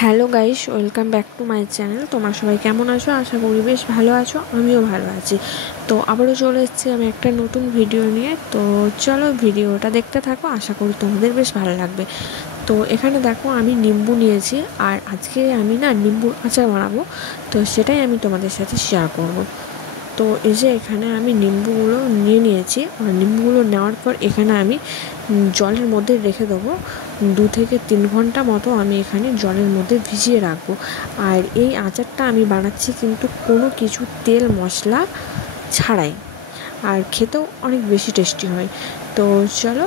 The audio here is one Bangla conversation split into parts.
Hello guys, welcome back to my channel. তোমরা সবাই কেমন আছো? আশা করি বেশ ভালো আছো, আমিও ভালো আছি। তো আবারও চলে এসেছি আমি একটা নতুন ভিডিও নিয়ে। তো চলো ভিডিওটা দেখতে থাকো, আশা করি তোমাদের বেশ ভালো লাগবে। তো এখানে দেখো আমি নিম্বু নিয়েছি, আর আজকে আমি নিম্বুর আচার বানাবো। তো সেটাই আমি তোমাদের সাথে শেয়ার করব। তো এই যে এখানে আমি নিম্বুগুলো নিয়েছি, আর নিম্বুগুলো নেওয়ার পর এখানে আমি জলের মধ্যে রেখে দেবো 2 থেকে 3 ঘন্টা মতো। আমি এখানে জলের মধ্যে ভিজিয়ে রাখবো। আর এই আচারটা আমি বানাচ্ছি কিন্তু কোনো কিছু তেল মশলা ছাড়াই, আর খেতেও অনেক বেশি টেস্টি হয়। তো চলো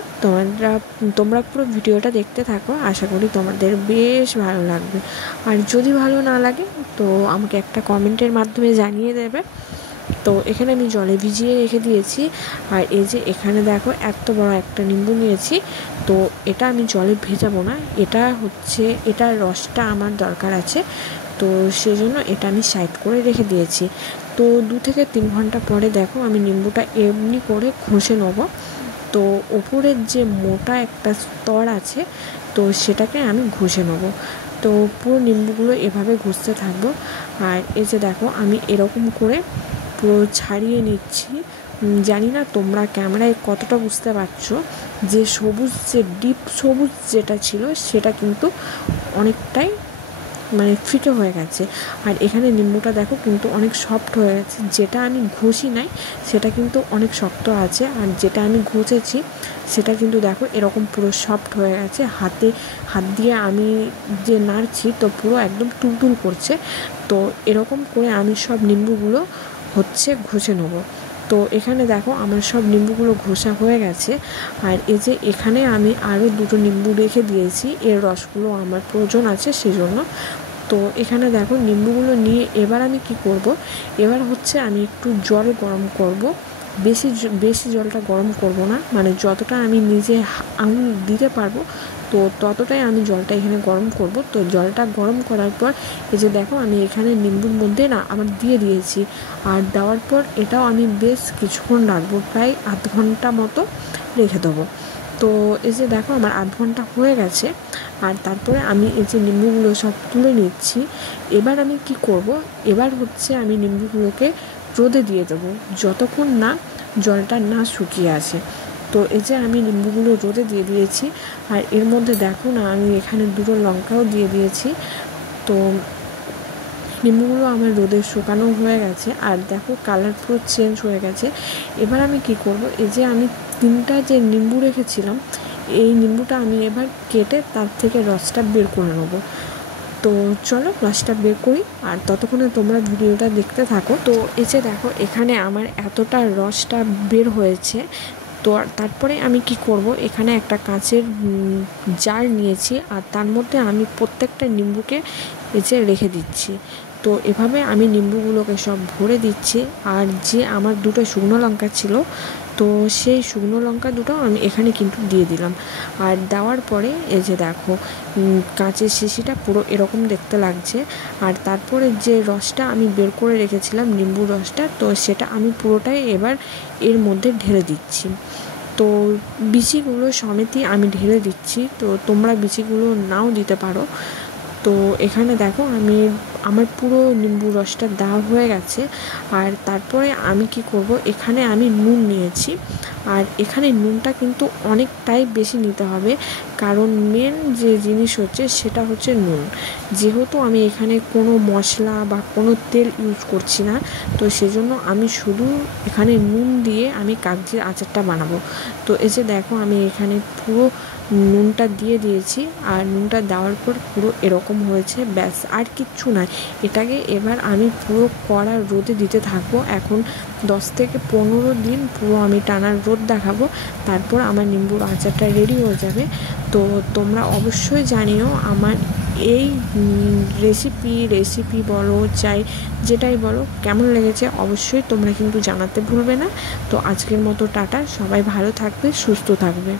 তোমরা পুরো ভিডিওটা দেখতে থাকো, আশা করি তোমাদের বেশ ভালো লাগবে। আর যদি ভালো না লাগে তো আমাকে একটা কমেন্টের মাধ্যমে জানিয়ে দেবে। তো এখানে আমি জলে ভিজিয়ে রেখে দিয়েছি। আর এই যে এখানে দেখো এত বড় একটা নিম্বু নিয়েছি। তো এটা আমি জলে ভেজাবো না, এটার রসটা আমার দরকার আছে। তো সেজন্য এটা আমি সাইড করে রেখে দিয়েছি। তো 2 থেকে 3 ঘন্টা পরে দেখো আমি নিম্বুটা এমনি করে ঘষে নেবো। তো ওপরের যে মোটা একটা স্তর আছে, তো সেটাকে আমি ঘষে নেবো। তো পুরো নিম্বুগুলো এভাবে ঘষতে থাকবো। আর এই যে দেখো আমি এরকম করে পুরো ছাড়িয়ে নিচ্ছি। জানি না তোমরা ক্যামেরায় কতটা বুঝতে পারছো, যে ডিপ সবুজ যেটা ছিল সেটা কিন্তু অনেকটাই ফিকে হয়ে গেছে। আর এখানে নিম্বুটা দেখো কিন্তু অনেক সফট হয়ে গেছে। যেটা আমি ঘষি নাই সেটা কিন্তু অনেক শক্ত আছে, আর যেটা আমি ঘষেছি সেটা কিন্তু দেখো এরকম পুরো সফট হয়ে গেছে। হাত দিয়ে আমি যে নাড়ছি তো পুরো একদম তুলতুল করছে। তো এরকম করে আমি সব নিম্বুগুলো ঘষে নেবো। তো এখানে দেখো আমার সব নিম্বুগুলো ঘষা হয়ে গেছে। আর এই যে এখানে আমি আরও 2টো নিম্বু রেখে দিয়েছি, এর রসগুলো আমার প্রয়োজন আছে সেজন্য। তো এখানে দেখো নিম্বুগুলো নিয়ে এবার আমি কি করব, এবার আমি একটু জল গরম করব। বেশি জলটা গরম করব না, যতটা আমি নিজে আঙুল দিতে পারবো তো ততটাই আমি জলটা এখানে গরম করব। তো জলটা গরম করার পর এই যে দেখো আমি এখানে নিম্বুর মধ্যে আমার দিয়ে দিয়েছি। আর দেওয়ার পর এটাও আমি বেশ কিছুক্ষণ রাখবো, প্রায় আধ ঘন্টা মতো রেখে দেবো। তো এই যে দেখো আমার আধ ঘন্টা হয়ে গেছে। আর তারপরে আমি এই যে নিম্বুগুলো সব তুলে নিচ্ছি। এবার আমি কি করব, এবার আমি নিম্বুগুলোকে রোদে দিয়ে দেবো যতক্ষণ না জলটা না শুকিয়ে আসে। তো এই যে আমি নিম্বুগুলো রোদে দিয়ে দিয়েছি। আর এর মধ্যে দেখো আমি এখানে 2টো লঙ্কাও দিয়ে দিয়েছি। তো নিম্বুগুলো আমার রোদে শুকানো হয়ে গেছে, আর দেখো কালার পুরো চেঞ্জ হয়ে গেছে। এবার আমি কি করব, এই যে আমি 3টা যে নিম্বু রেখেছিলাম, এই নিম্বুটা আমি এবার কেটে তার থেকে রসটা বের করে নেবো। তো চলো রসটা বের করি, আর ততক্ষণে তোমরা ভিডিওটা দেখতে থাকো। তো এই যে দেখো এখানে আমার এতটা রসটা বের হয়েছে। তো তারপরে আমি কি করব, এখানে একটা কাঁচের জার নিয়েছি, আর তার মধ্যে আমি প্রত্যেকটা নিম্বুকে রেখে দিচ্ছি। তো এভাবে আমি নিম্বুগুলোকে সব ভরে দিচ্ছি। আর যে আমার 2টো শুকনো লঙ্কা ছিল, তো সেই শুকনো লঙ্কা 2টো আমি এখানে কিন্তু দিয়ে দিলাম। আর দেওয়ার পরে এই যে দেখো কাঁচের শিশিটা পুরো এরকম দেখতে লাগছে। আর তারপরে যে রসটা আমি বের করে রেখেছিলাম নিম্বুর রসটা, তো সেটা আমি পুরোটাই এবার এর মধ্যে ঢেলে দিচ্ছি। তো বিচিগুলো সমেতই আমি ঢেলে দিচ্ছি। তো তোমরা বিচিগুলো নাও দিতে পারো। তো এখানে দেখো আমার পুরো নিম্বু রসটা দেওয়া হয়ে গেছে। আর তারপরে আমি কি করব, এখানে আমি নুন নিয়েছি। আর এখানে নুনটা কিন্তু অনেকটাই বেশি নিতে হবে, কারণ মেন যে জিনিস সেটা হচ্ছে নুন। যেহেতু আমি এখানে কোনো মশলা বা কোনো তেল ইউজ করছি না, তো সেজন্য আমি শুধু এখানে নুন দিয়ে আমি কাগজির আচারটা বানাবো। তো এই যে দেখো আমি এখানে পুরো নুনটা দিয়ে দিয়েছি। আর নুনটা দেওয়ার পর পুরো এরকম হয়েছে, ব্যাস আর কিচ্ছু নয়। এটাকে এবার আমি পুরো কড়া রোদে দিতে থাকবো। এখন 10 থেকে 15 দিন পুরো আমি টানার রোদ দেখাবো, তারপর আমার নিম্বুর আচারটা রেডি হয়ে যাবে। তো তোমরা অবশ্যই জানিও আমার এই রেসিপি বলো চাই যেটাই বলো কেমন লেগেছে, অবশ্যই তোমরা কিন্তু জানাতে ভুলবে না। তো আজকের মতো টাটা, সবাই ভালো থাকবে, সুস্থ থাকবে।